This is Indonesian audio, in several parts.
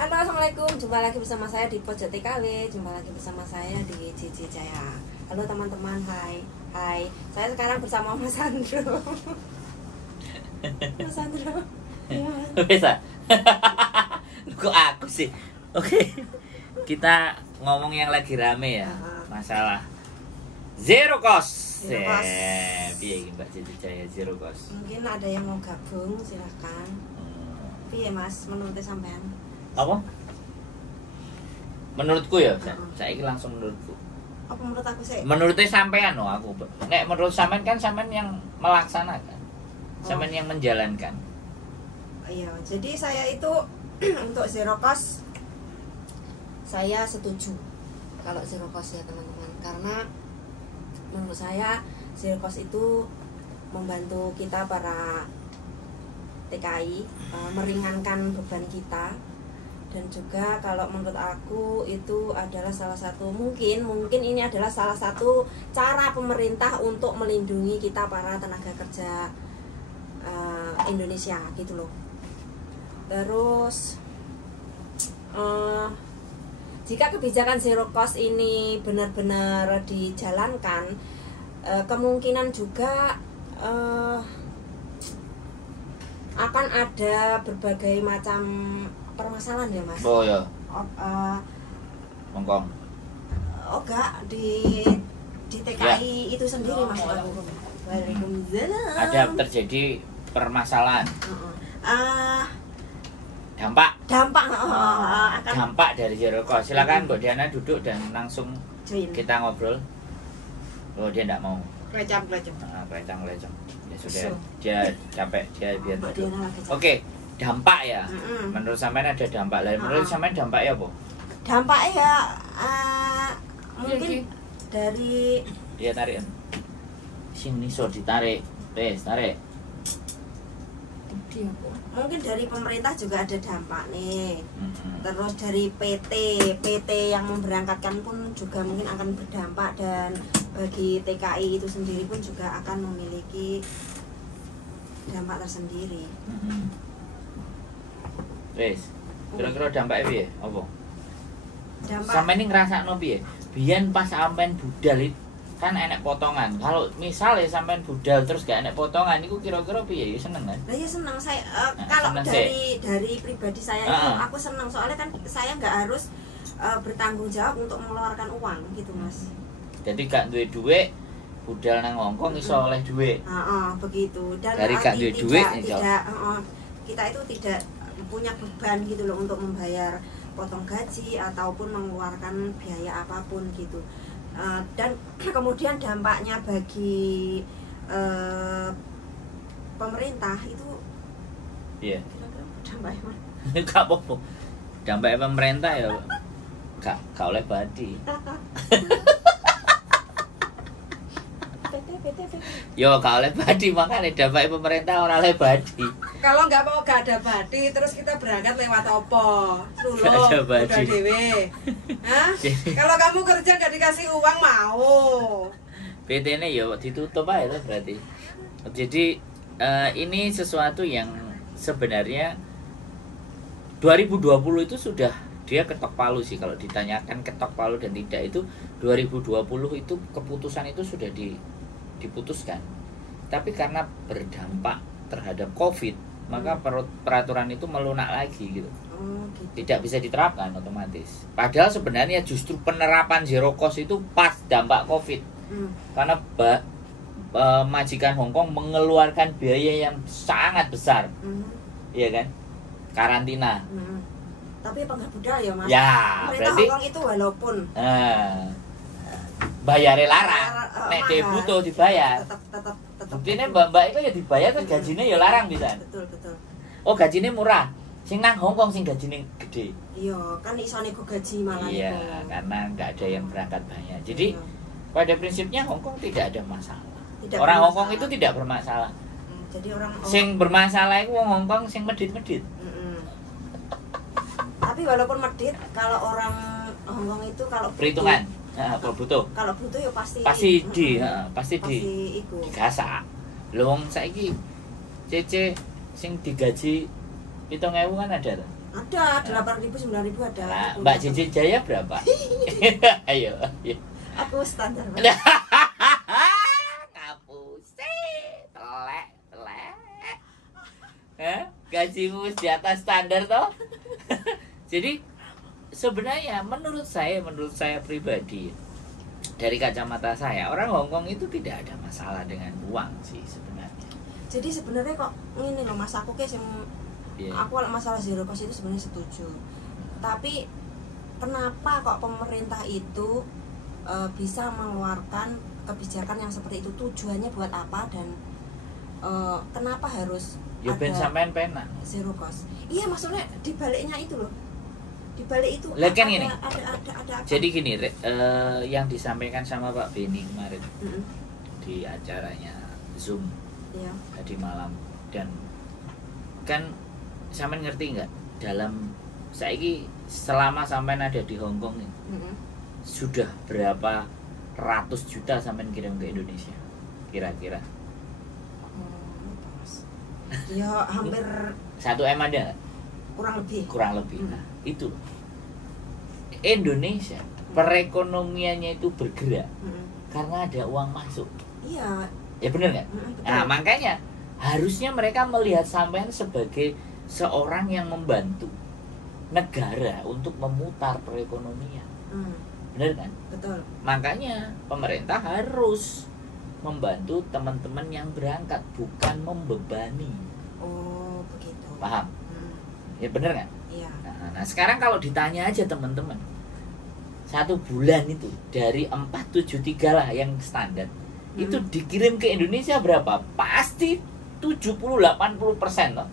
Halo, assalamualaikum. Jumpa lagi bersama saya di Pojok TKW. Jumpa lagi bersama saya di JJ Jaya. Halo teman-teman, hai. Saya sekarang bersama Mas Sandro. Mas Sandro. Bisa. Kok aku sih? Oke. Kita ngomong yang lagi rame ya. Masalah zero cost. Zero cost. Piye iki Mbak JJ Jaya zero cost? Mungkin ada yang mau gabung, silahkan. Piye Mas, menurut sampean? Apa? Menurutku ya, saiki langsung menurutku. Apa menurut aku sih? Menurutnya sampean loh aku. Nek menurut sampean kan sampean yang melaksanakan. Sampean yang menjalankan. Iya, jadi saya itu untuk zero cost saya setuju kalau zero cost ya teman-teman, karena menurut saya zero cost itu membantu kita para TKI meringankan beban kita. Dan juga kalau menurut aku itu adalah salah satu mungkin ini adalah salah satu cara pemerintah untuk melindungi kita para tenaga kerja Indonesia gitu loh. Terus jika kebijakan zero cost ini benar-benar dijalankan, kemungkinan juga akan ada berbagai macam permasalahan ya Mas. Oh ya. Mongkong. Oh enggak, di TKI ya. Itu sendiri Mas. Waalaikumsalam. Ada terjadi permasalahan. Dampak dari zero cost. Silakan Mbak Diana duduk dan langsung kita ngobrol. Oh dia enggak mau. Kelecam. Ya sudah, dia capek, dia biar duduk. Oke. Dampak ya, menurut sampean ada dampak lain. Menurut sampean dampaknya apa? Dampaknya ya mungkin dari dia tarik. Sini so ditarik, tarik. Mungkin dari pemerintah juga ada dampak nih. Terus dari PT yang memberangkatkan pun juga mungkin akan berdampak, dan bagi TKI itu sendiri pun juga akan memiliki dampak tersendiri. Wes, kira-kira dampaknya piye? Apa? Dampak Sampe ini ngrasakno piye? Biyen pas sampean budal kan enek potongan. Kalau misal ya sampean budal terus gak enek potongan, itu kira-kira piye? Ya seneng kan? Nah, ya seneng saya. Kalau dari pribadi saya itu aku seneng, soalnya kan saya nggak harus bertanggung jawab untuk mengeluarkan uang gitu Mas. Jadi gak duwe duit, budal nang Hongkong iso oleh duit. Begitu. Dan dari gak duwe duit kita itu tidak punya beban gitu loh untuk membayar potong gaji ataupun mengeluarkan biaya apapun gitu. Dan kemudian dampaknya bagi pemerintah itu kira-kira dampaknya mana? Gak apa-apa. Dampaknya pemerintah ya gak oleh badi. Yo gak oleh badi, makanya dampaknya pemerintah orang oleh badi. Kalau nggak mau gak ada badi, terus kita berangkat lewat opo? Gak ada badi. Udah dewe. Kalau kamu kerja nggak dikasih uang mau? PT-nya yo ditutup aja lah berarti. Jadi ini sesuatu yang sebenarnya 2020 itu sudah dia ketok palu sih, kalau ditanyakan ketok palu dan tidak, itu 2020 itu keputusan itu sudah diputuskan. Tapi karena berdampak terhadap COVID, maka peraturan itu melunak lagi gitu. Tidak bisa diterapkan otomatis. Padahal sebenarnya justru penerapan zero cost itu pas dampak COVID. Karena majikan Hongkong mengeluarkan biaya yang sangat besar. Iya kan? Karantina. Tapi apa nggak budal ya Mas? Ya, pemerintah berarti Hongkong itu walaupun bayarnya larang, nek dia butuh dibayar. Tetap. Buktinya mbak-mbak itu ya dibayar, terus gajinya ya larang bisa. Betul. Oh gajinya murah. Sing nang Hongkong sing gajinya gede. Iya, kan iso nego gaji malah. Iya, karena nggak ada yang berangkat banyak. Jadi pada prinsipnya Hongkong tidak ada masalah. Orang Hongkong itu tidak bermasalah. Jadi orang sing bermasalah itu wong Hongkong sing medit-medit. Tapi walaupun medit, kalau orang Hongkong itu kalau perhitungan, kalau butuh ya pasti digasak. Lho wong saiki CC sing digaji 7.000 kan ada tuh. Ada 8.000 9.000 ada. Nah, Mbak Jeje Jaya berapa? Ayo. Aku standar. Kapus. Telek. Gajimu di atas standar toh. Jadi sebenarnya menurut saya pribadi, dari kacamata saya, orang Hongkong itu tidak ada masalah dengan uang sih sebenarnya. Jadi sebenarnya kok ini loh Mas, aku kayak aku kalau masalah zero cost itu sebenarnya setuju. Tapi kenapa kok pemerintah itu bisa mengeluarkan kebijakan yang seperti itu? Tujuannya buat apa dan kenapa harus ya ben sampean pena zero cost? Iya, maksudnya di baliknya itu loh. Di balik itu kan gini. Ada apa? Jadi gini, yang disampaikan sama Pak Beni kemarin di acaranya Zoom tadi malam, dan kan sampean ngerti nggak, dalam saiki selama sampean ada di Hongkong ini sudah berapa ratus juta sampean kirim ke Indonesia kira-kira? Ya hampir 1 M ada? Kurang lebih. Nah, itu Indonesia perekonomiannya itu bergerak karena ada uang masuk. Iya. Ya benar nggak? Nah, makanya harusnya mereka melihat sampean sebagai seorang yang membantu negara untuk memutar perekonomian. Benar kan? Betul. Makanya pemerintah harus membantu teman-teman yang berangkat, bukan membebani. Oh, begitu. Paham? Ya benar kan? Iya. Nah, sekarang kalau ditanya aja teman-teman, 1 bulan itu dari 473 lah yang standar, itu dikirim ke Indonesia berapa? Pasti 70-80% loh.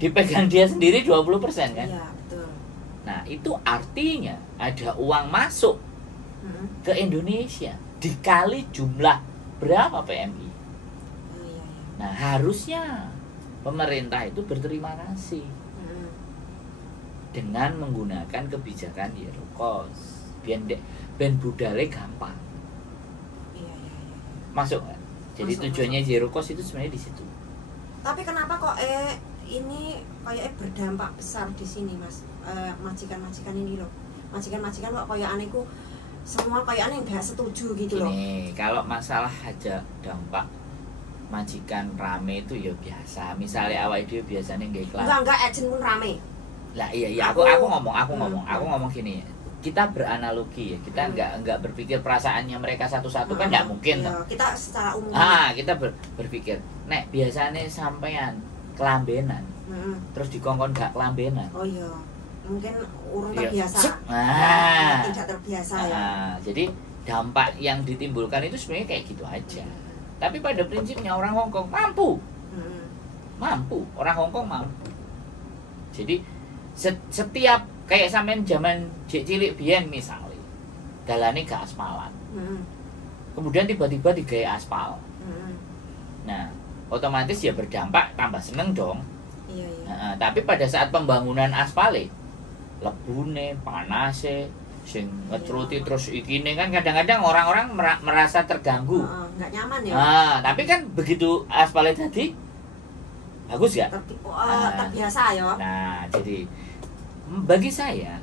Dipegang dia sendiri 20% kan? Iya, betul. Nah, itu artinya ada uang masuk ke Indonesia dikali jumlah berapa PMI. Iya. Nah, harusnya pemerintah itu berterima kasih dengan menggunakan kebijakan zero cost. Ben budale gampang. Iya. Masuk kan? Jadi tujuannya zero cost itu sebenarnya di situ. Tapi kenapa kok ini kayak berdampak besar di sini, Mas? Majikan-majikan ini loh. Majikan-majikan kok kayak anehku semua kayak aneh nggak setuju gitu loh. Gini, kalau masalah aja dampak majikan rame itu ya biasa. Misalnya awal dia biasanya nggak iklan. Enggak agen pun rame. Lah iya aku ngomong gini. Kita beranalogi ya. Kita enggak berpikir perasaannya mereka satu-satu kan enggak mungkin iya, kita secara umum. Kita berpikir, nek biasanya sampean kelambenan. Terus dikongkon gak kelambenan. Oh iya. Mungkin urung terbiasa. Tidak terbiasa ya. Jadi dampak yang ditimbulkan itu sebenarnya kayak gitu aja. Tapi pada prinsipnya orang Hongkong mampu. Orang Hongkong mampu. Jadi setiap kayak sampean zaman cilik biyen misalnya dalane gak aspalan. Kemudian tiba-tiba digawe aspal. Nah, otomatis ya berdampak tambah seneng dong. Iya. Tapi pada saat pembangunan aspale lebune, panase, sing ngecruti terus ikine kan kadang-kadang orang-orang merasa terganggu. Nggak nyaman ya. Tapi kan begitu aspalnya tadi bagus ya? Terbiasa ya. Nah, jadi bagi saya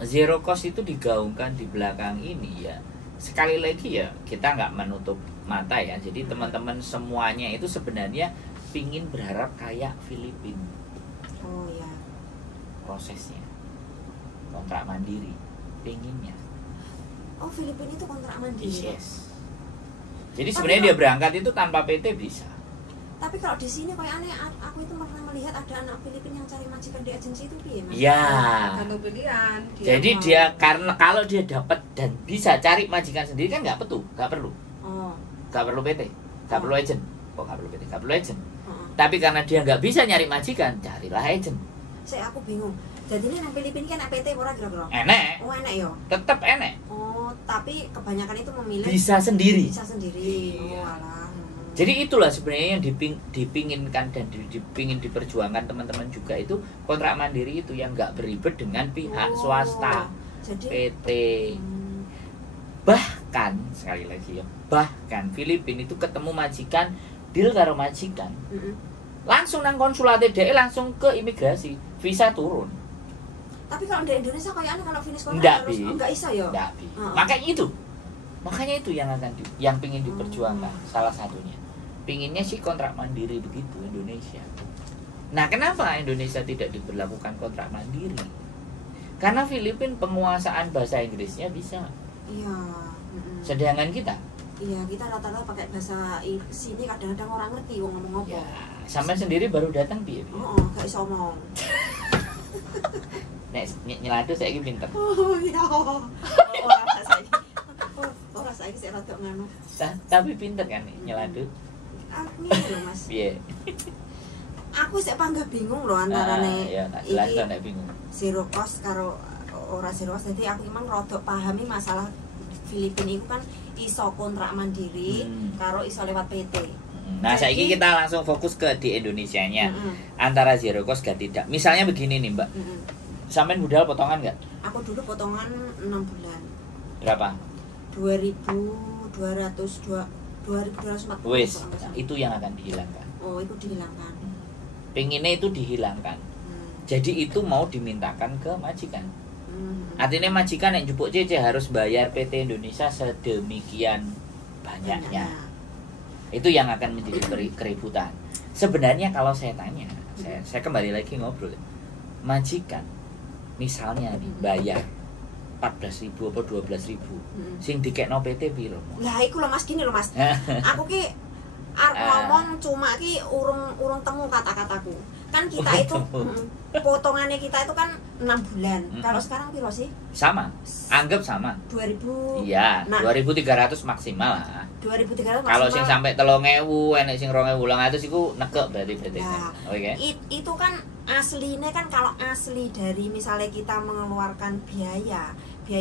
zero cost itu digaungkan di belakang ini ya. Sekali lagi ya kita nggak menutup mata ya. Jadi teman-teman semuanya itu sebenarnya pingin berharap kayak Filipina. Oh ya. Prosesnya kontrak mandiri pinginnya. Oh, Filipina itu kontrak mandiri. Yes. Jadi sebenarnya dia berangkat itu tanpa PT bisa. Tapi kalau di sini kayak aneh, aku itu pernah melihat ada anak Filipina yang cari majikan di agensi itu piye, Mas? Ya. Satu pilihan. Jadi dia karena kalau dia dapat dan bisa cari majikan sendiri kan nggak perlu. Nggak perlu PT, nggak perlu agent. Kok nggak perlu PT, nggak perlu agent. Tapi karena dia nggak bisa nyari majikan, carilah agent. Aku bingung. Jadi ini yang Filipina kan PT ora kira-kira? Enek. Oh, enek ya. Tetap enek. Oh, tapi kebanyakan itu memilih bisa sendiri. Oh, alah. Jadi itulah sebenarnya yang dipinginkan dan dipingin diperjuangkan teman-teman juga itu kontrak mandiri itu yang nggak beribet dengan pihak swasta, jadi, PT. Bahkan sekali lagi ya, bahkan Filipina itu ketemu majikan, deal karo majikan, Langsung nang konsulat DE langsung ke imigrasi, visa turun. Tapi kalau di Indonesia kayaknya kalau finish kontrak Nggak harus bi. enggak bisa ya. Nggak bi. Heeh. Makanya itu yang akan yang pingin diperjuangkan salah satunya. Pinginnya sih kontrak mandiri begitu Indonesia. Nah, kenapa Indonesia tidak diberlakukan kontrak mandiri? Karena Filipina penguasaan bahasa Inggrisnya bisa. Iya. Sedangkan kita, Iya, kita rata-rata pakai bahasa sini kadang-kadang orang ngerti wong ngomong apa. ya, sampai sendiri baru datang piye? Heeh, gak iso ngomong. Nek nyeladu saiki pinter. Oh iya. Ora saiki. Ora saiki sik rada ngono. Tapi pinter kan nyeladu. Aku lho Mas. Piye? Aku sik panggah bingung lho antarane ya tak jelas nek bingung. zero cost karo ora zero cost. Jadi aku emang rada pahami masalah Filipina itu kan iso kontrak mandiri karo iso lewat PT. Nah, saiki Jadi- kita langsung fokus ke di Indonesianya. Antara zero cost gak tidak. Misalnya begini nih, Mbak. Sampean budal potongan nggak? Aku dulu potongan 6 bulan. Berapa? 2240. Wes, itu yang akan dihilangkan. Oh, itu dihilangkan. Pengennya itu dihilangkan. Jadi itu mau dimintakan ke majikan. Artinya majikan yang jupuk CC harus bayar PT Indonesia sedemikian banyaknya. Itu yang akan menjadi keributan. Sebenarnya kalau saya tanya, saya kembali lagi ngobrol. Majikan misalnya nih bayar 14.000 apa 12.000. Sing dikekno PT piro? Lah iku lho Mas, gini lho Mas. Aku ki arep ngomong cuma ki urung temu kata-kataku. Kan kita itu potongannya kita itu kan 6 bulan. Kalau sekarang piro sih? Sama. Anggap sama. 2000. Iya, Nah, 2.300 maksimal lah. 2300 maksimal. Kalau sing sampai 3.000, enek sing 2.800 iku nekek berarti PT. Nah, Oke. itu kan aslinya kan kalau asli dari misalnya kita mengeluarkan biaya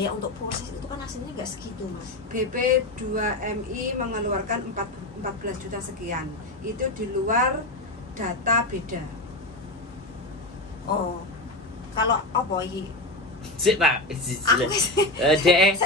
untuk proses itu kan aslinya nggak segitu Mas. BP 2MI mengeluarkan 14 juta sekian. Itu di luar data beda. Oh, kalau apa ini? Sik, Pak. Aku DE.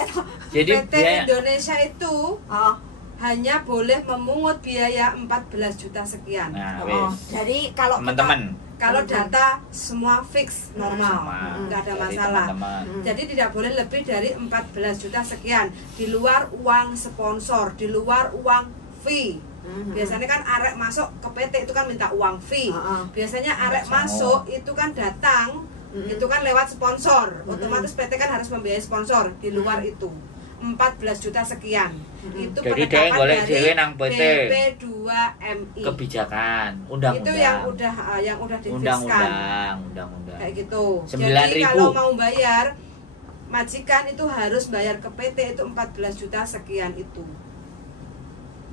Jadi PT biaya Indonesia itu oh, hanya boleh memungut biaya 14 juta sekian. Nah, oh. wes. Jadi kalau Teman-teman, Kalau data semua fix normal, sama. nggak ada Jadi masalah. teman-teman. Jadi tidak boleh lebih dari 14 juta sekian di luar uang sponsor, di luar uang fee. Biasanya kan arek masuk ke PT itu kan minta uang fee. Biasanya arek Sama. masuk itu kan datang, itu kan lewat sponsor. Otomatis PT kan harus membiayai sponsor di luar itu. 14 juta sekian. Itu Jadi penetapan dia golek dari dhewe nang PT. BP2MI. kebijakan, undang-undang. Itu yang udah dituliskan. Undang-undang. Kayak gitu. 9.000. Jadi kalau mau bayar majikan itu harus bayar ke PT itu 14 juta sekian itu.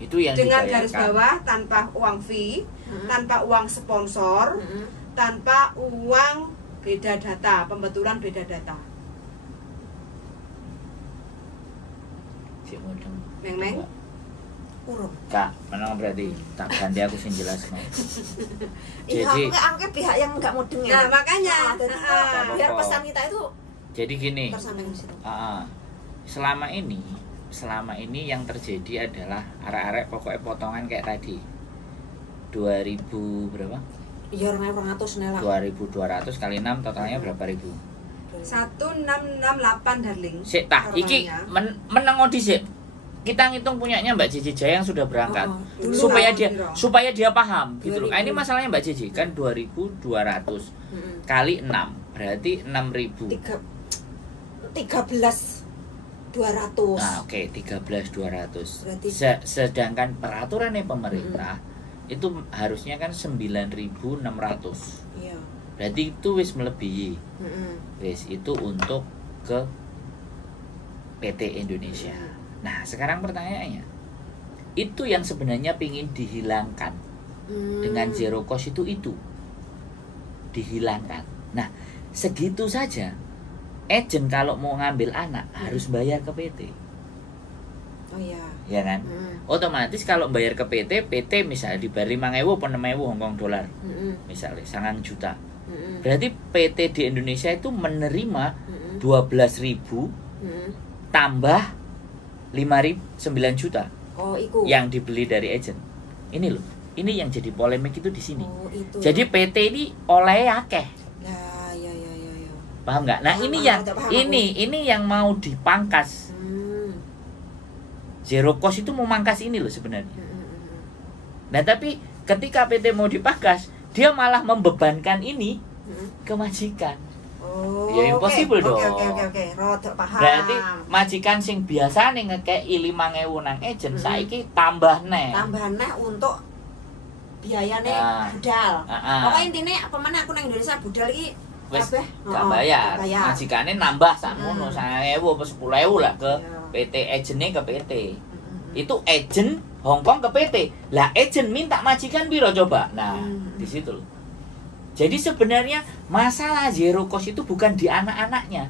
Itu yang Dengan dibayarkan. garis bawah tanpa uang fee, tanpa uang sponsor, tanpa uang beda data, pembetulan beda data. Cik mudeng. Meng-meng. urung. Kak, menang berarti tak ganti aku sing jelas mau. Iya, Jadi aku ke pihak yang nggak mudeng ya. Nah, makanya Jadi biar pesan kita itu jadi gini. tersampaikan di situ. Selama ini yang terjadi adalah arek-arek pokoknya potongan kayak tadi. 2000 berapa? Iya, 200 nela. 2200 kali 6 totalnya berapa ribu? 1668 darling. Sik tak iki meneng dhisik. Kita ngitung punyanya Mbak Cici Jaya yang sudah berangkat. Dulu supaya dia paham gitu loh. 2000. Ini masalahnya Mbak Cici kan 2200 kali 6 berarti 6000. 13.200. Nah, oke, 13.200. Berarti Sedangkan peraturannya pemerintah itu harusnya kan 9.600. Iya. Berarti itu wis melebihi. Wis itu untuk ke PT Indonesia. Nah, sekarang pertanyaannya, itu yang sebenarnya pingin dihilangkan dengan zero cost itu dihilangkan. Nah, segitu saja. Agent kalau mau ngambil anak harus bayar ke PT. Oh iya. Ya kan? Otomatis kalau bayar ke PT misalnya dibayar 5.000 atau 6.000 Hongkong dolar. Misalnya 9 juta. Berarti PT di Indonesia itu menerima 12.000 tambah 5.000 9 juta Oh, iku. yang dibeli dari agent. Ini loh. Ini yang jadi polemik itu di sini. Oh, itu. Jadi PT ini oleh akeh. Nah, ya. Paham nggak? Nah, ini yang mau dipangkas. Zero cost itu mau mangkas ini loh sebenarnya. Nah, tapi ketika PT mau dipangkas, dia malah membebankan ini ke majikan. Oh, ya impossible dong. Oke. Rodok paham. Berarti majikan sing biasane ngekeki 5.000 nang agent, saiki tambah neh untuk biayane budal. Pokoknya intinya apa mana aku nang Indonesia budal iki wis gak bayar. Majikane nambah sakmono 9.000 apa 10.000 lah ke PT, agentnya ke PT. Itu agent Hongkong ke PT. Lah agent minta majikan piro coba? Nah, di situ loh. Jadi sebenarnya masalah zero cost itu bukan di anak-anaknya.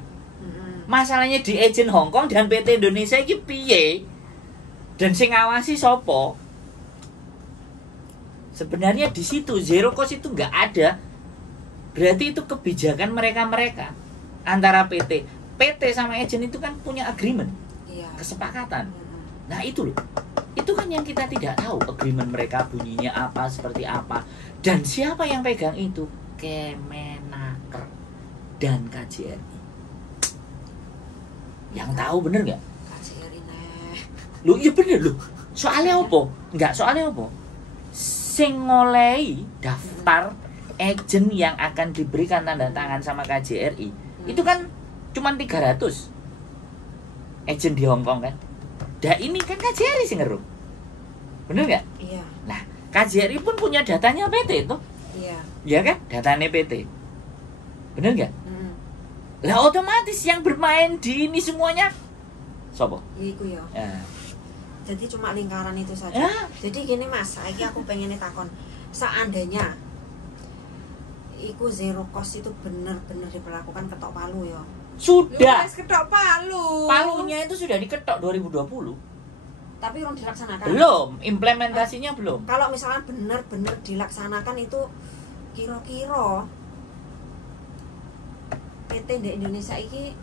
Masalahnya di agent Hongkong dan PT Indonesia iki piye? Dan sing ngawasi sopo? Sebenarnya di situ zero cost itu nggak ada. Berarti itu kebijakan mereka antara PT sama agent itu kan punya agreement, kesepakatan. Nah itu loh, itu kan yang kita tidak tahu agreement mereka bunyinya apa, seperti apa, dan siapa yang pegang itu. Kemenaker dan KJRI. Yang tahu bener nggak? KJRI neh. Lu iya bener loh. Soalnya apa? Soalnya apa? Sing ngolehi daftar agent yang akan diberikan tanda tangan sama KJRI itu kan cuma 300 agent di Hongkong kan. Dah ini kan KJRI sih ngeru. Bener nggak? Iya. Nah, KJRI pun punya datanya PT itu. Iya. Iya kan? Datanya PT. Bener nggak? Lah otomatis yang bermain di ini semuanya sopo? Iku ya. Jadi cuma lingkaran itu saja. Jadi gini Mas, saiki aku pengen takon. Seandainya iku zero cost itu bener-bener diperlakukan ketok palu ya. Sudah. Ketok palu. Palunya itu sudah diketok 2020. Tapi belum dilaksanakan. Belum, implementasinya belum. Kalau misalnya bener-bener dilaksanakan itu kira-kira PT di Indonesia ini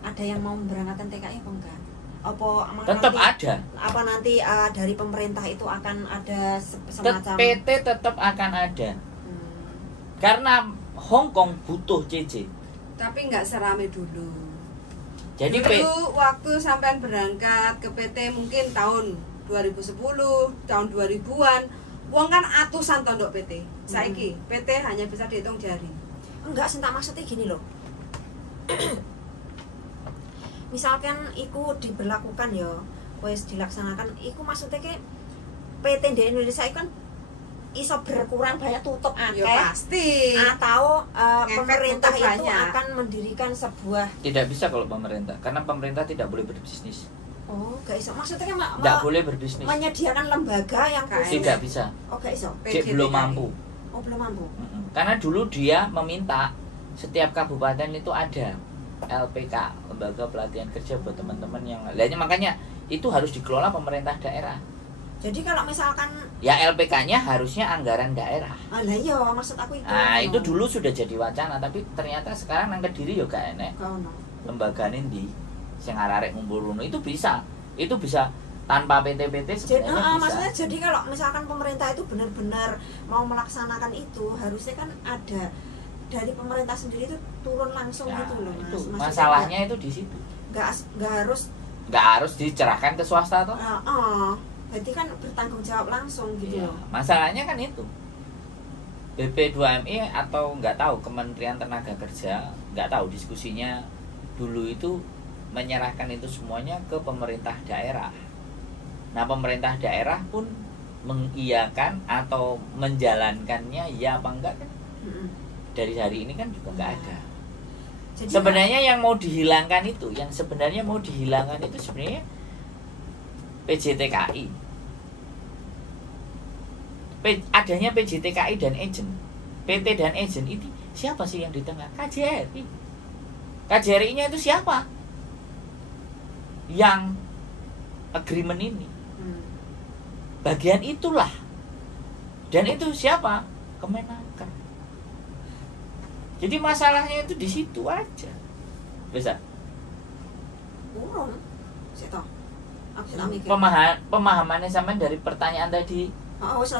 ada yang mau memberangkatkan TKI apa enggak? Apa tetap nanti, ada. Apa nanti dari pemerintah itu akan ada semacam PT tetap akan ada. Karena Hongkong butuh CC. Tapi nggak serame dulu. Jadi dulu waktu sampean berangkat ke PT mungkin tahun 2010, tahun 2000-an, uang kan atusan tondok PT. Saiki PT hanya bisa dihitung jari. Enggak, tak maksudnya gini loh. Misalkan iku diberlakukan ya, wes dilaksanakan, iku maksudnya ke PT di Indonesia itu kan iso berkurang banyak tutup akeh. Ya pasti. Atau pemerintah itu akan mendirikan sebuah. Tidak bisa kalau pemerintah, karena pemerintah tidak boleh berbisnis. Oh, gak iso. Maksudnya kan tidak boleh berbisnis. Menyediakan lembaga yang khusus. Tidak bisa. Oh, gak iso. Belum mampu. Oh, belum mampu. Karena dulu dia meminta setiap kabupaten itu ada LPK, lembaga pelatihan kerja buat teman-teman yang lainnya, makanya itu harus dikelola pemerintah daerah. Jadi kalau misalkan ya LPK-nya harusnya anggaran daerah. Ah lah iya, maksud aku itu. Nah, itu dulu sudah jadi wacana, tapi ternyata sekarang nang Kediri yo gak enek. Lembaga ndi sing arek ngumpul ngono itu bisa. Itu bisa tanpa PT-PT sebenarnya bisa. Maksudnya jadi kalau misalkan pemerintah itu benar-benar mau melaksanakan itu, harusnya kan ada dari pemerintah sendiri itu turun langsung gitu loh, Mas. Itu masalahnya itu di situ. Nggak harus dicerahkan ke swasta toh. Berarti kan bertanggung jawab langsung gitu loh. Masalahnya kan itu. BP2MI atau nggak tahu Kementerian Tenaga Kerja, nggak tahu diskusinya dulu itu menyerahkan itu semuanya ke pemerintah daerah. Nah, pemerintah daerah pun mengiyakan atau menjalankannya ya apa enggak kan? Dari hari ini kan juga nggak ada. Jadi sebenarnya yang mau dihilangkan itu, itu sebenarnya PJTKI. Adanya PJTKI dan agent, PT dan agent ini siapa sih yang di tengah? KJRI. KJRI-nya itu siapa? Yang agreement ini. Bagian itulah. Dan itu siapa? Kemenaker. Jadi masalahnya itu di situ aja. Bisa? Urung. Sito. Pemahamannya sama dari pertanyaan tadi Oh, wis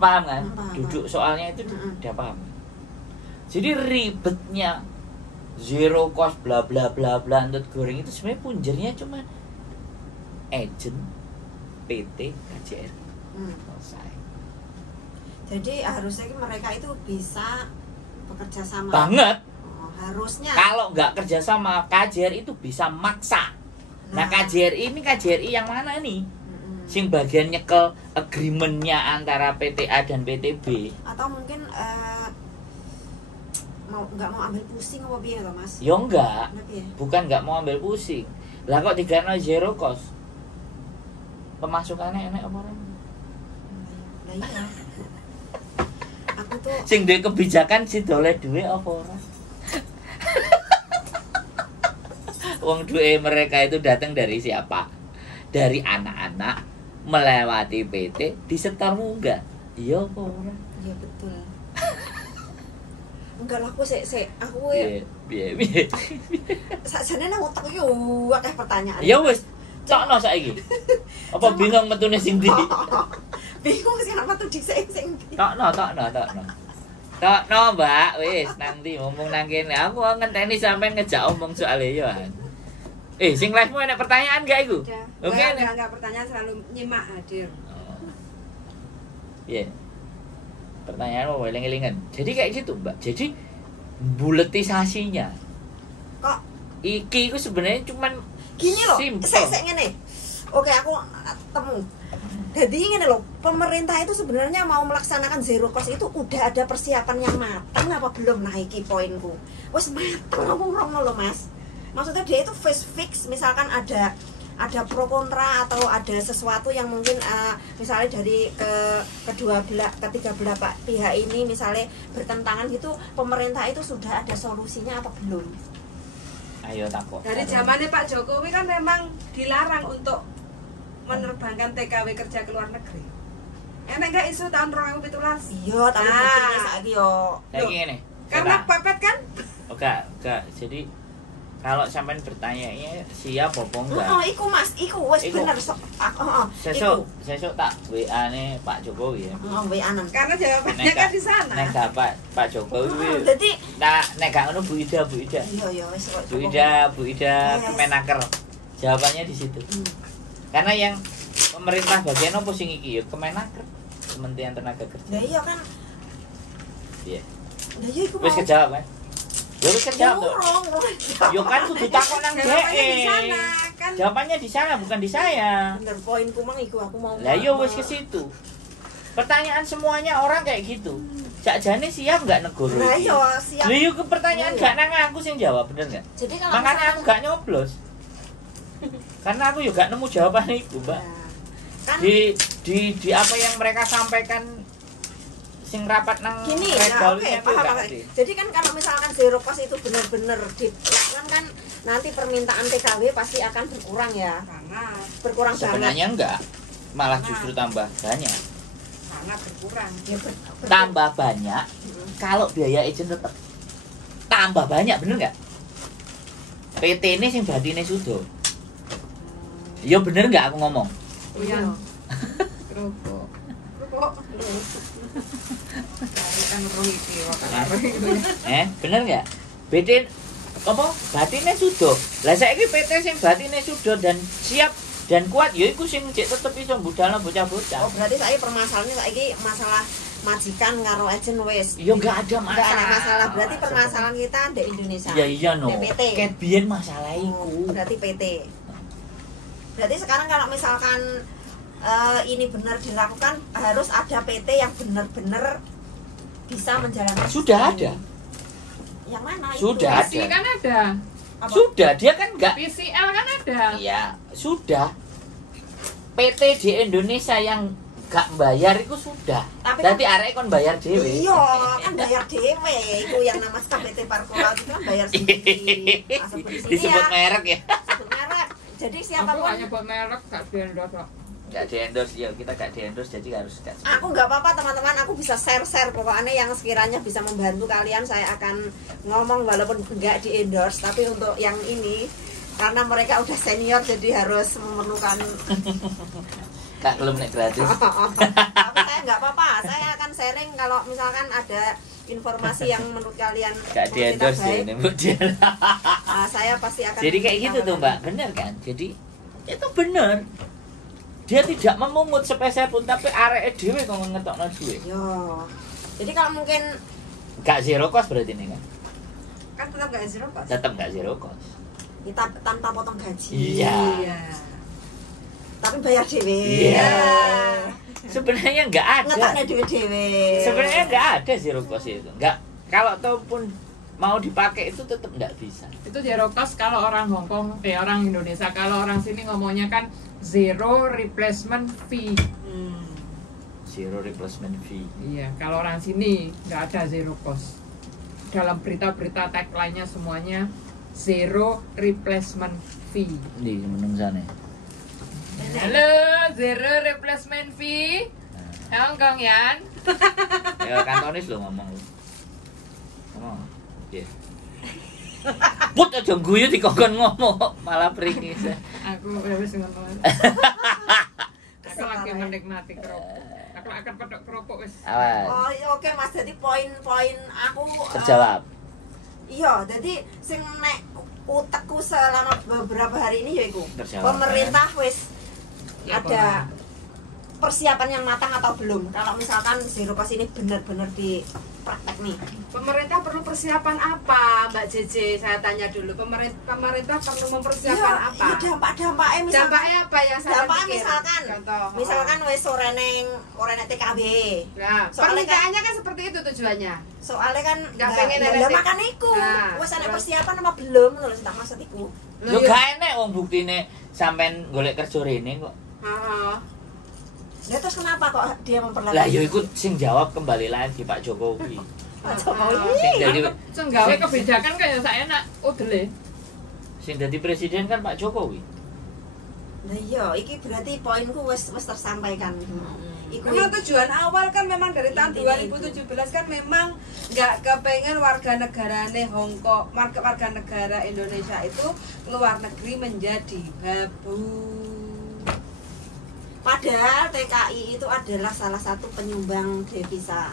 paham kan? Paham. Duduk soalnya itu dia paham. Jadi ribetnya zero cost bla bla bla bla untuk goreng itu sebenarnya punjernya cuma agent PT KJRI. Selesai. Jadi harusnya mereka itu bisa bekerja sama. Banget. Harusnya. Kalau nggak kerja sama KJRI itu bisa maksa. Nah KJRI ini KJRI yang mana nih? Sing bagian nyekel agreementnya antara PTA dan PTB. Atau mungkin nggak mau ambil pusing apa piye to, Mas? Ya enggak. Bukan nggak mau ambil pusing. Lah kok digana zero cost? Pemasukannya enak apa ora? Lah iya. Aku tuh sing duwe kebijakan si doleh duwe apa ora? Wong duwe mereka itu datang dari siapa? Dari anak-anak melewati PT disetor munggah. Iya apa ora? Iya betul. Enggak lah, aku aku piye. Sakjane nang utek yo akeh pertanyaan. Ya wis, cokno saiki. Apa bingung metune sing ndi? Bingung sing apa tuh dhisik sing ndi. Tokno, Mbak, wis nanti ngomong nang kene. Aku ngenteni sampean ngejak omong soal yo. Sing live-mu enak pertanyaan gak iku? Oke, enggak pertanyaan, selalu nyimak hadir. Iya. Pertanyaan mau eling-elingan. Jadi kayak gitu, Mbak. Jadi buletisasinya. Kok iki itu sebenarnya cuman gini loh. Sek ngene. Oke, aku temu. Jadi ngene loh, pemerintah itu sebenarnya mau melaksanakan zero cost itu udah ada persiapan yang matang apa belum? Nah, iki poinku. Wes matang apa ngrono lho, Mas. Maksudnya dia itu fix, misalkan ada pro kontra atau ada sesuatu yang mungkin misalnya dari ketiga belah pihak ini misalnya bertentangan gitu, pemerintah itu sudah ada solusinya apa belum? Ayo takut. Dari zamannya Pak Jokowi kan memang dilarang untuk menerbangkan TKW kerja ke luar negeri. Enak nggak isu tahun 2017? Iya, tahun ini saiki yo. Kayak gini. Karena pepet kan? Enggak. Jadi kalau sampean bertanya siap apa enggak? Iku Mas, iku wis bener sok. Sesuk tak WA-ne Pak Jokowi ya. WA-an. Karena jawabannya kan di sana. Nek gak Pak Jokowi. Dadi nek gak ngono Bu Ida. Iya wis kok. Bu Ida Kemenaker. Jawabannya di situ. Karena yang pemerintah bagian apa sing iki ya Kemenaker, Kementerian Tenaga Kerja. Lah iya kan. Iya. Lah iya iku. Wis kejawab kan? Ya wis kejawab to. Yo kan kudu takon nang dhek. Jawabannya di sana bukan di saya. Bener poinku mang iku aku mau. Lah yo wis ke situ. Pertanyaan semuanya orang kayak gitu. Sakjane siap enggak negara? Lah yo siap. Lha yo ke pertanyaan gak nang aku sing jawab, bener enggak? Jadi kalau makanya aku gak nyoblos. Karena aku juga nemu jawabannya itu, Mbak. Kan Di apa yang mereka sampaikan sing rapat nang gini ya, paham. Jadi kan kalau misalkan zero cost itu benar-benar dilakukan kan nanti permintaan TKW pasti akan berkurang ya. Berkurang sebenarnya enggak, malah justru tambah banyak. Sangat berkurang. Ya, tambah banyak kalau biaya agent tetap tambah banyak, bener nggak? PT ini sing batine sudo. Ya bener nggak aku ngomong? Iya. Kerupuk. Bener nggak? PT apa? Batine sudo. Lah saiki PT sing batine sudo dan siap dan kuat, ya iku sing cek tetep iso budalno bocah-bocah. Oh, berarti saiki permasalahannya saiki masalah majikan karo agent wis. Ya enggak ada masalah. Enggak ada masalah. Berarti permasalahan kita di Indonesia. Ya iya no. PT. Ket biyen masalah iku. Berarti PT. Berarti sekarang kalau misalkan ini benar dilakukan harus ada PT yang benar-benar bisa menjalankan. Sudah ada. Yang mana sudah itu? Ada. Kan ada. Apa? Sudah, dia kan enggak PCL kan ada. Iya, sudah. PT di Indonesia yang gak bayar itu sudah. Berarti kan, arek kon bayar dhewe. Iya, kan bayar dhewe. Itu yang nama PT Parkola itu kan bayar sendiri. Disebut ya. Merek ya. Disebut merek. Jadi siapapun aku nyebut merek gak di-endorse kok. Gak di-endorse, ya kita gak di-endorse jadi harus gak. Aku gak apa-apa teman-teman, aku bisa share-share pokoknya yang sekiranya bisa membantu kalian saya akan ngomong walaupun gak di-endorse, tapi untuk yang ini karena mereka udah senior jadi harus memerlukan Kak belum nek gratis. Tapi saya nggak apa-apa. Saya akan sharing kalau misalkan ada informasi yang menurut kalian gak di endorse ya ini Bu Dian. Saya pasti akan. Jadi kayak gitu tuh Mbak, benar kan? Jadi itu benar. Dia tidak memungut sepeser pun, tapi areke dhewe kok ngetokno duit. Yo. Jadi kalau mungkin gak zero cost berarti ini kan? Kan tetap gak zero cost. Tetap gak zero cost. kita tanpa potong gaji. Iya. Tapi bayar dhewe. Iya. Sebenarnya nggak ada. Ngetokne dhewe-dhewe. Sebenarnya nggak ada zero cost itu. Nggak. Kalau ataupun mau dipakai itu tetap nggak bisa. Itu zero cost kalau orang Hongkong, orang Indonesia. Kalau orang sini ngomongnya kan zero replacement fee. Zero replacement fee. Iya, kalau orang sini nggak ada zero cost. Dalam berita-berita tagline-nya semuanya zero replacement fee. Di menung sana. Halo, zero replacement fee. Hongkong Yan. Ya kantonis lo ngomong lo. Ngomong. Iya. Put aja guyu dikongkon ngomong malah peringis. Aku wis ngono. Aku lagi menikmati kerupuk. Aku akan pedok kerupuk wis. Awas. Oh, iya, oke Mas. Jadi poin-poin aku Terjawab. Iya, jadi sing nek utekku selama beberapa hari ini yaiku Terjawab, pemerintah wis Ya, ada persiapan yang matang atau belum? Kalau misalkan zero cost ini benar-benar dipraktek nih. Pemerintah perlu persiapan apa, Mbak JJ? Saya tanya dulu. Pemerintah perlu mempersiapkan apa? Iya, dampak-dampaknya misalkan. Dampaknya apa yang saya Dampaknya pikir? misalkan. Contoh. Misalkan wis orene TKB. Nah, Soalnya pernikahannya kan seperti itu tujuannya. Soalnya kan Nggak pengen ada lah makan iku. Nah, Wis ana terus? persiapan apa belum ngono lho tak maksud iku. Yo gak enek wong buktine sampean golek kerja rene kok. Heeh. Lah terus kenapa kok dia memperlakukan? Lah yo iku sing jawab kembali lagi Pak Jokowi. Pak Jokowi. Sing dadi Senggawe kebijakan kayak saya nak udele. sing dadi presiden kan Pak Jokowi. Nah iya, iki berarti poinku wis tersampaikan. Iku Memang tujuan awal kan memang dari tahun Intinya 2017 kan memang nggak kepengen warga negarane Hongkong, warga negara Indonesia itu keluar negeri menjadi babu. padahal TKI itu adalah salah satu penyumbang devisa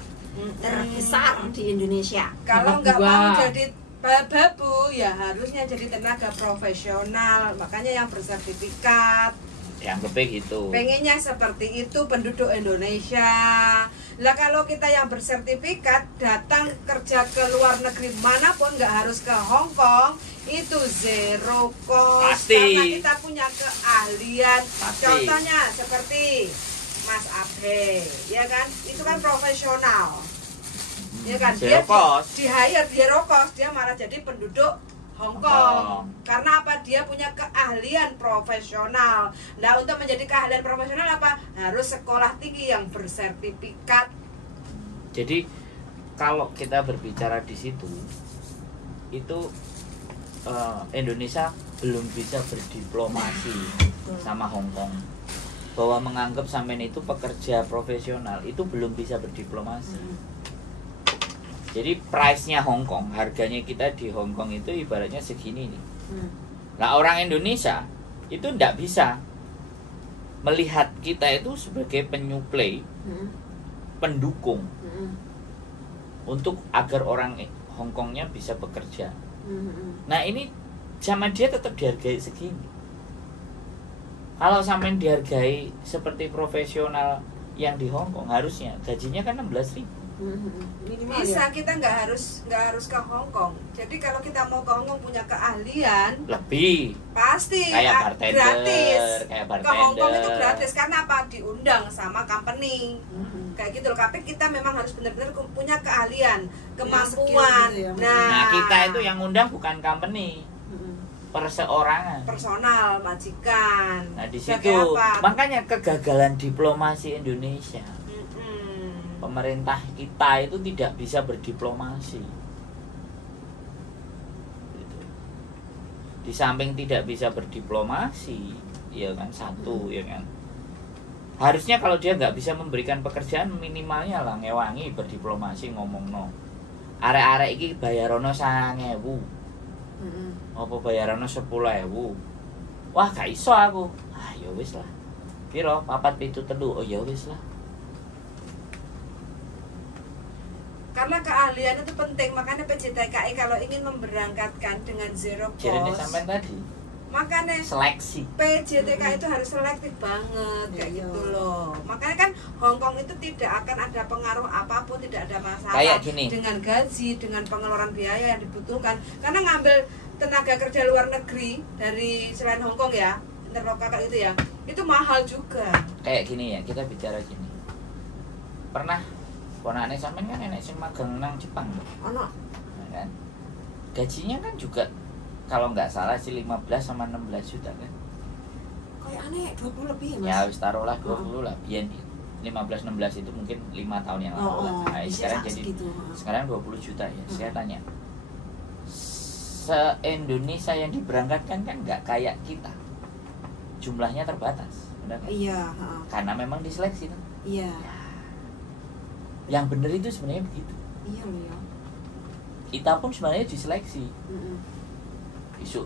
terbesar di Indonesia. Kalau Nomor nggak dua. mau jadi babu ya harusnya jadi tenaga profesional, makanya yang bersertifikat. Yang gitu. Pengennya seperti itu penduduk Indonesia. Lah kalau kita yang bersertifikat datang kerja ke luar negeri manapun, nggak harus ke Hong Kong, itu zero cost. Pasti. Karena kita punya keahlian. Pasti. Contohnya seperti Mas Abe, ya kan? Itu kan profesional. Ya kan? Zero cost. Di hire zero cost, dia malah jadi penduduk Hong Kong. Karena apa? Dia punya keahlian profesional. Nah, untuk menjadi keahlian profesional apa? Harus sekolah tinggi yang bersertifikat. Jadi kalau kita berbicara di situ itu Indonesia belum bisa berdiplomasi sama Hong Kong. Bahwa menganggap sampean itu pekerja profesional itu belum bisa berdiplomasi. Jadi price-nya Hong Kong, harganya kita di Hong Kong itu ibaratnya segini nih. Nah orang Indonesia itu tidak bisa melihat kita itu sebagai penyuplai, pendukung untuk agar orang Hong Kongnya bisa bekerja. Nah ini sama dia tetap dihargai segini. Kalau sampai dihargai seperti profesional yang di Hong Kong harusnya gajinya kan 16.000. Bisa, kita nggak harus ke Hong Kong. Jadi kalau kita mau ke Hong Kong punya keahlian, Lebih pasti kayak bartender, gratis. kayak Ke Hong Kong itu bartender. gratis karena apa? Diundang sama company. Kayak gitu loh. Tapi kita memang harus benar-benar punya keahlian, kemampuan. skill gitu ya. Nah kita itu yang undang bukan company, perseorangan. personal, majikan. Nah di Sebagai situ apa? makanya kegagalan diplomasi Indonesia. Pemerintah kita itu tidak bisa berdiplomasi. Gitu. Di samping tidak bisa berdiplomasi, ya kan satu, ya kan. Harusnya kalau dia nggak bisa memberikan pekerjaan minimalnya lah ngewangi berdiplomasi ngomong no. Arek-arek iki bayarono 9.000. Apa bayarono 10.000. Wah gak iso aku. Ah ya wis lah. Piro 4,7 telu. Oh ya wis lah. Karena keahlian itu penting, makanya PJTKI kalau ingin memberangkatkan dengan zero Jadi cost, sampean tadi makanya seleksi. PJTKI itu harus selektif banget kayak gitu loh. Makanya kan Hongkong itu tidak akan ada pengaruh apapun, tidak ada masalah Kayak gini. dengan gaji, dengan pengeluaran biaya yang dibutuhkan. Karena ngambil tenaga kerja luar negeri dari selain Hongkong ya, interlokal itu ya, itu mahal juga. Kayak gini ya, kita bicara gini. Pernah ponane sampean kan enek sing magang nang Jepang. Ono. Nah, kan? Gajinya kan juga kalau nggak salah sih 15 sama 16 juta kan. Kayak aneh 20 lebih ya, Mas. Ya wis taruhlah 20 lah. Biyen 15 16 itu mungkin 5 tahun yang lalu lah. Nah, bisa sekarang jadi segitu. sekarang 20 juta ya. Saya tanya. Se-Indonesia yang diberangkatkan kan nggak kayak kita. Jumlahnya terbatas, benar kan? Iya, Karena memang diseleksi kan. Iya. Yang benar itu sebenarnya begitu. Iya loh ya. Kita pun sebenarnya diseleksi. Isu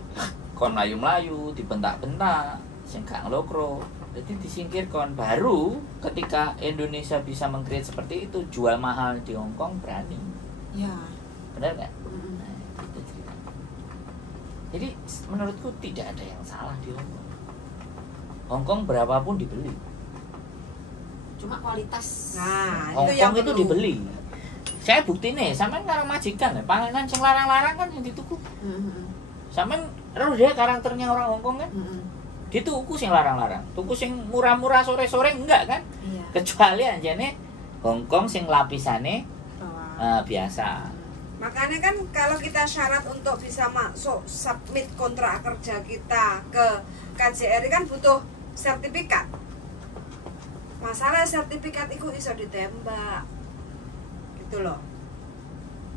kon melayu-melayu, dibentak-bentak, sing gak ngelokro. Jadi disingkirkan. Baru ketika Indonesia bisa meng-create seperti itu, jual mahal di Hongkong berani. Iya. Benar nggak? Nah, itu cerita. Jadi menurutku tidak ada yang salah di Hongkong. Hongkong berapapun dibeli. Cuma kualitas. Nah, Hongkong itu dibeli. Saya bukti nih, sampean karo majikan ya, panganan sing larang-larang kan yang dituku. Sampean ero dia karakternya orang Hongkong kan? Dituku sing larang-larang. Tuku sing murah-murah sore-sore enggak kan? Iya. Kecuali anjane Hongkong sing lapisane biasa. Makanya kan kalau kita syarat untuk bisa masuk submit kontrak kerja kita ke KJRI kan butuh sertifikat. Masalah sertifikat itu iso ditembak gitu loh.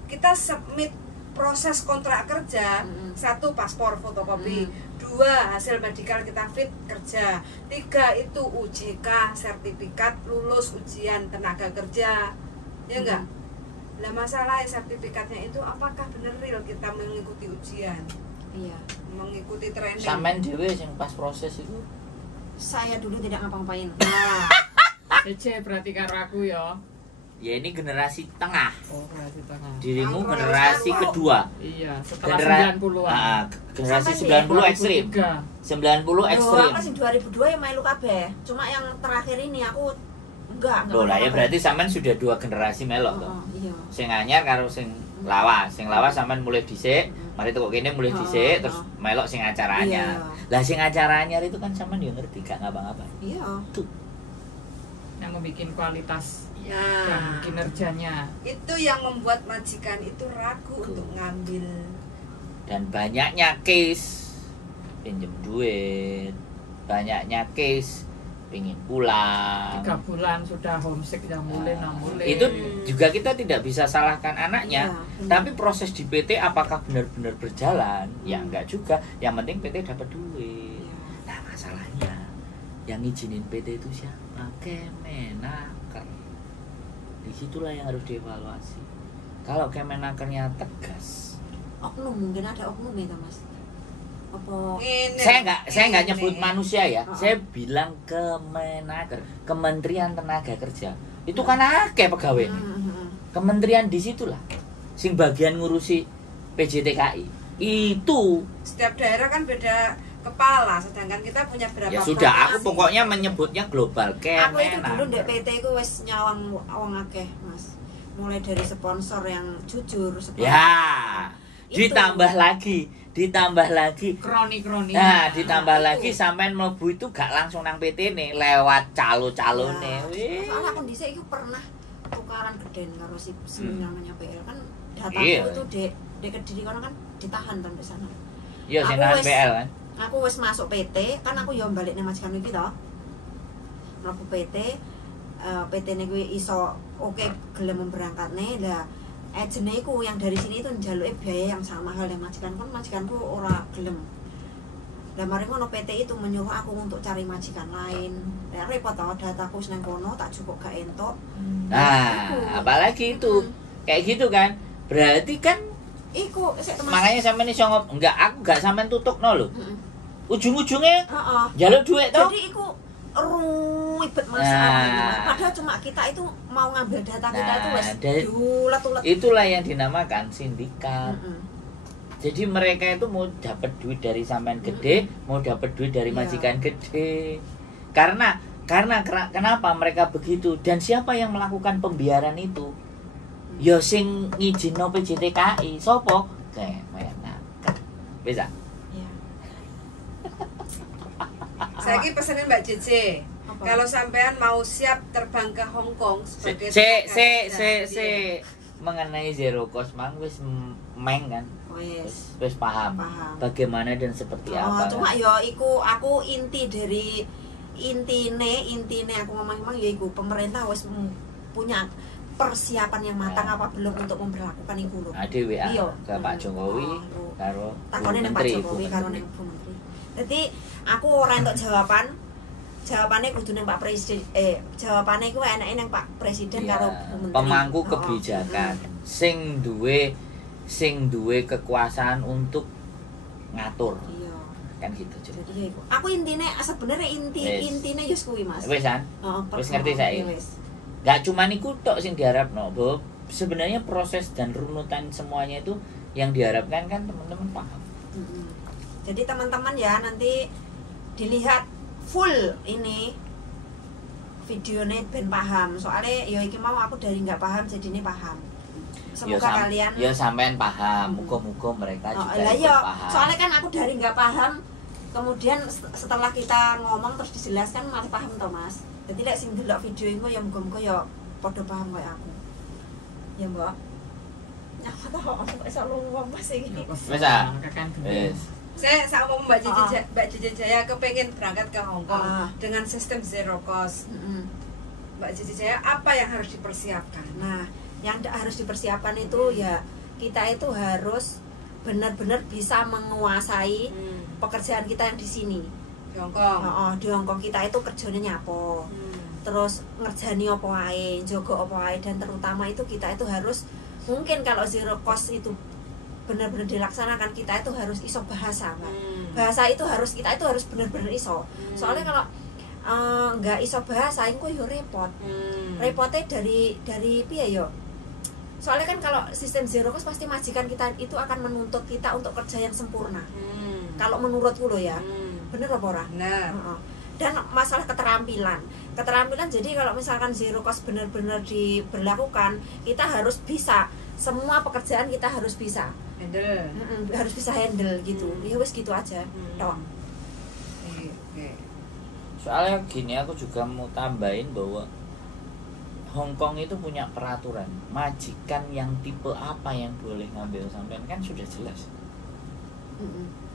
Kita submit proses kontrak kerja, 1 paspor fotokopi, 2 hasil medikal kita fit kerja, 3 itu UJK sertifikat lulus ujian tenaga kerja, ya enggak? Nah masalah sertifikatnya itu apakah benar real kita mengikuti ujian? Iya. Mengikuti training. Sampean dhewe sing pas proses itu Saya dulu tidak ngapa-ngapain. Cece berarti karo aku ya. ya ini generasi tengah. Oh, generasi tengah. Dirimu Angkro generasi Star kedua. Iya, setelah 90-an. Generasi Sampai 90 ekstrim. 90 ekstrim. Aku sih 2002 yang melu kabeh. Cuma yang terakhir ini aku enggak Loh lah ya ngapa-ngapain. berarti sampean sudah 2 generasi melok toh. Iya. Sing anyar karo sing lawas. Sing lawas sampean mulai dhisik, mari teko kene mulai dhisik terus melok sing acara anyar. Lah sing acara anyar itu kan sampean yo ngerti gak ngapa-ngapain. Iya. Tuh. Yang membuat kualitas dan Nah, kinerjanya. itu yang membuat majikan itu ragu untuk ngambil. Dan banyaknya case pinjem duit, banyaknya case pingin pulang. 3 bulan sudah homesick yang mulai Itu juga kita tidak bisa salahkan anaknya. Iya, Tapi proses di PT apakah benar-benar berjalan? Ya enggak juga. Yang penting PT dapat duit. Nah masalahnya yang ngizinin PT itu siapa? Kemenaker. Disitulah yang harus dievaluasi. Kalau Kemenakernya tegas, Oknum mungkin ada oknum itu Mas. Apa Ini, saya nggak nyebut ini. manusia ya. Saya bilang Kemenaker, Kementerian Tenaga Kerja. Itu kan akeh pegawai. Kementerian di situlah. Sing bagian ngurusi PJTKI. Itu Setiap daerah kan beda kepala, sedangkan kita punya berapa ya sudah. Aku provinsi. pokoknya menyebutnya global Aku itu dulu Kemenaker. di PT ku wis nyawang wong akeh, Mas. Mulai dari sponsor yang jujur, sponsor. Ya, Itu. ditambah lagi. kroni-kroni. Nah, ditambah Itu. lagi sampean mlebu itu gak langsung nang PT nih, lewat calo-calone. Ya, soalnya aku dhisik iku pernah tukaran geden karo si namanya PL kan dataku Iya. itu di Kediri kono kan ditahan kan di sana. Iya, Aku senang wis- PL kan. Aku wis masuk PT, kan aku yo balik nang majikan iki to. Mlebu PT, PT ne kuwi iso oke gelem memberangkatne. Lah agene iku yang dari sini itu njaluke biaya yang sama mahal yang majikanku ora gelem. Lah mari ngono PT itu menyuruh aku untuk cari majikan lain. Lah repot to dataku wis nang kono tak cukup gak entuk. Nah, apalagi itu. Kayak gitu kan. Berarti kan Iku sik Mas. makanya sampean iso enggak aku gak sampean tutukno lho. Heeh. Ujung-ujungnya Heeh. njaluk duit to. Jadi iku ribet masalah. Padahal cuma kita itu mau ngambil data kita itu wes diulet-ulet. Itulah yang dinamakan sindikat. Jadi mereka itu mau dapat duit dari sampean gede, mau dapat duit dari majikan gede. Karena kenapa mereka begitu dan siapa yang melakukan pembiaran itu? Ya sing ngijinno PJTKI, sopo? Bisa? Iya. Saya ini pesenin Mbak JJ. Kalau sampean mau siap terbang ke Hong Kong sebagai mengenai zero cost mang wis meng kan? Wis paham. Bagaimana dan seperti apa? Cuma ya iku aku intine aku ngomong ya iku pemerintah wis punya persiapan yang matang apa belum untuk memperlakukan iku lho. Dhewe ke Pak Jokowi karo takone nang Pak Jokowi karo nang Bu Menteri. Dadi aku ora entuk jawabannya kudu nang Pak Presiden. Jawabannya iku enake nang Pak Presiden karo Bu Menteri. Pemangku kebijakan sing duwe kekuasaan untuk ngatur. Iya. Kan gitu juga. Jadi ya iku. Aku sebenarnya intine ya kuwi Mas. Wis kan? Wis ngerti saya. Gak cuma niku tok sing diharapno, bahwa sebenarnya proses dan runutan semuanya itu yang diharapkan kan teman-teman paham. Jadi teman-teman ya nanti dilihat full ini videonya ben paham. Soalnya ya iki mau aku dari nggak paham jadi ini paham. Semoga kalian ya sampean paham, muga-muga mereka juga paham. Soalnya kan aku dari nggak paham, kemudian setelah kita ngomong terus dijelaskan malah paham toh Mas. Jadi lek sing delok video iku ya muga-muga ya padha paham kaya aku. Ya, Mbak. Ya kata aku iso luwung Mas iki. Wis ah. Wis. Saya sama Mbak JJ Jaya kepengen berangkat ke Hong Kong dengan sistem zero cost. Mbak JJ Jaya apa yang harus dipersiapkan? Nah, yang harus dipersiapkan itu ya kita itu harus benar-benar bisa menguasai pekerjaan kita yang di sini. Di Hong Kong. Di Hong Kong kita itu kerjanya nyapo. Terus ngerjani apa wae, njogo apa wae dan terutama itu kita itu harus mungkin kalau zero cost itu benar-benar dilaksanakan kita itu harus iso bahasa, Mbak. Bahasa itu harus kita itu harus benar-benar iso. Soalnya kalau nggak iso bahasa itu yo repot. Repotnya dari piye yo? Soalnya kan kalau sistem zero cost pasti majikan kita itu akan menuntut kita untuk kerja yang sempurna. Kalau menurutku lo ya. Bener apa ora? Bener. Dan masalah keterampilan jadi kalau misalkan zero cost benar-benar diberlakukan kita harus bisa semua pekerjaan kita harus bisa handle harus bisa handle gitu ya wes gitu aja doang. Soalnya gini aku juga mau tambahin bahwa Hong Kong itu punya peraturan majikan yang tipe apa yang boleh ngambil sampean kan sudah jelas.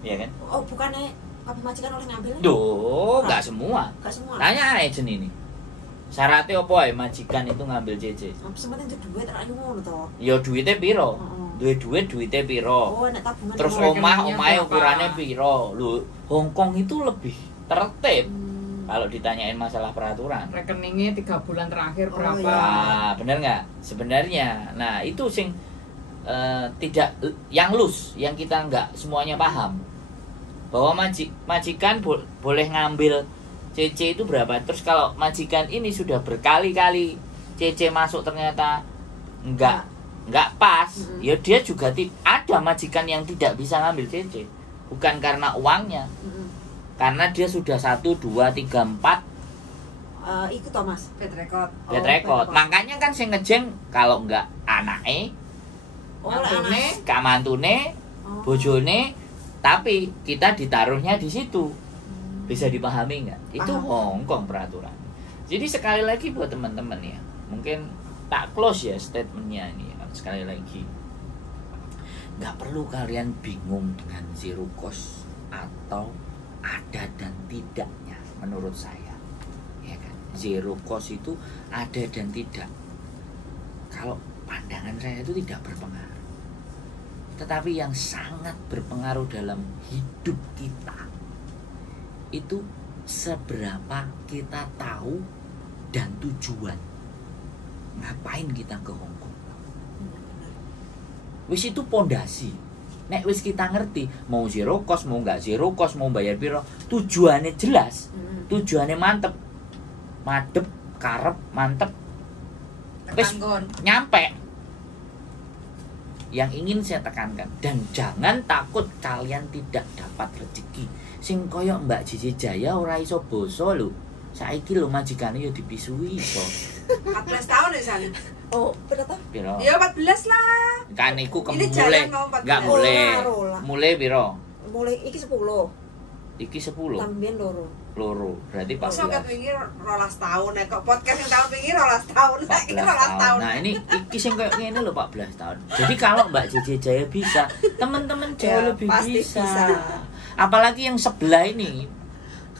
Iya kan? Oh bukannya apa majikan oleh ngambil? Enggak semua. Tanya aja ini. Syaratnya apa ae majikan itu ngambil JJ? Sementing duit ra ngono to. Ya duitnya piro? Duwe duitnya piro? Oh, nek tabungan. Terus omahe ukurannya piro? Lho, Hong Kong itu lebih tertib. Kalau ditanyain masalah peraturan. Rekeningnya 3 bulan terakhir berapa? Nah, bener nggak? Sebenarnya, nah itu sing tidak yang loose, yang kita nggak semuanya paham. Bahwa majikan boleh ngambil CC itu berapa. Terus kalau majikan ini sudah berkali-kali CC masuk ternyata nggak pas, ya dia juga ada majikan yang tidak bisa ngambil CC. Bukan karena uangnya, karena dia sudah 1, 2, 3, 4 ikut Thomas bad record. Makanya kan sing ngejeng kalau nggak anake, kamantune, bojone, tapi kita ditaruhnya di situ. Bisa dipahami nggak? Itu Hong Kong peraturan. Jadi sekali lagi buat teman-teman ya, mungkin tak close ya statementnya ini. Sekali lagi, nggak perlu kalian bingung dengan zero cost atau ada dan tidaknya. Menurut saya, ya kan, zero cost itu ada dan tidak. Kalau pandangan saya itu tidak berpengaruh. Tetapi yang sangat berpengaruh dalam hidup kita itu seberapa kita tahu dan tujuan ngapain kita ke Hong Kong. Wis itu pondasi. Nek wis kita ngerti mau zero cost mau nggak zero cost mau bayar piro, tujuannya jelas, tujuannya mantep, madep, karep, mantep. Wis Tekan kon. nyampe. Yang ingin saya tekankan, dan jangan takut kalian tidak dapat rezeki. Sing koyo Mbak Cici Jaya ora iso basa lho. Saiki lho majikane yo dipisui iso. 14 tahun ya San. Oh, berapa? Piro? Ya 14 lah. Kan iku Ini mulai jangan mau 14. enggak mulai. Rola. Mulai piro? Mulai iki 10. Iki 10. Tambien loro. Loro. Berarti Masa ket 14. wingi 12 tahun nek kok podcast yang tahun wingi 12 tahun. Nah, ini 12 tahun. Nah, ini iki sing kayak ngene lho 14 tahun. Jadi kalau Mbak Cici Jaya bisa, teman-teman jauh Ya, lebih pasti bisa. bisa. Apalagi yang sebelah ini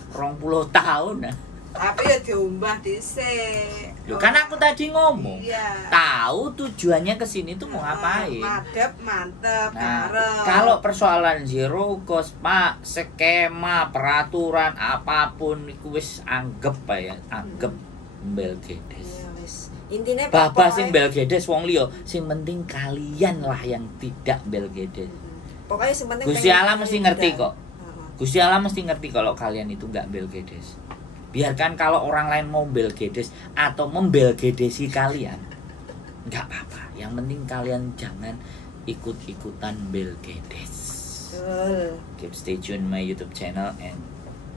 20 tahun. Tapi ya diombah dhisik. Loh, kan aku tadi ngomong. Iya. Tahu tujuannya ke sini tuh mau ngapain. Madep, mantep, Nah, karep. kalau persoalan zero cost, Pak, skema, peraturan apapun iku wis anggap ya, anggap mbel gedes. Ya wis. Intine Babah sing mbel gedes wong liya, sing penting kalian lah yang tidak mbel gedes. Pokoknya sing penting Gusti pengen Allah mesti ngerti tidak. kok. Gusti Allah mesti ngerti kalau kalian itu nggak mbel gedes. Biarkan kalau orang lain mau mbel gedes atau membel gedesi kalian, nggak apa-apa. Yang penting kalian jangan ikut-ikutan mbel gedes. Betul. Keep stay tune my YouTube channel and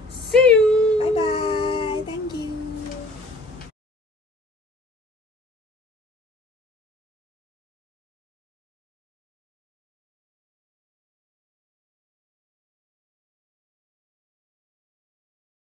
see you. Bye bye. Thank you.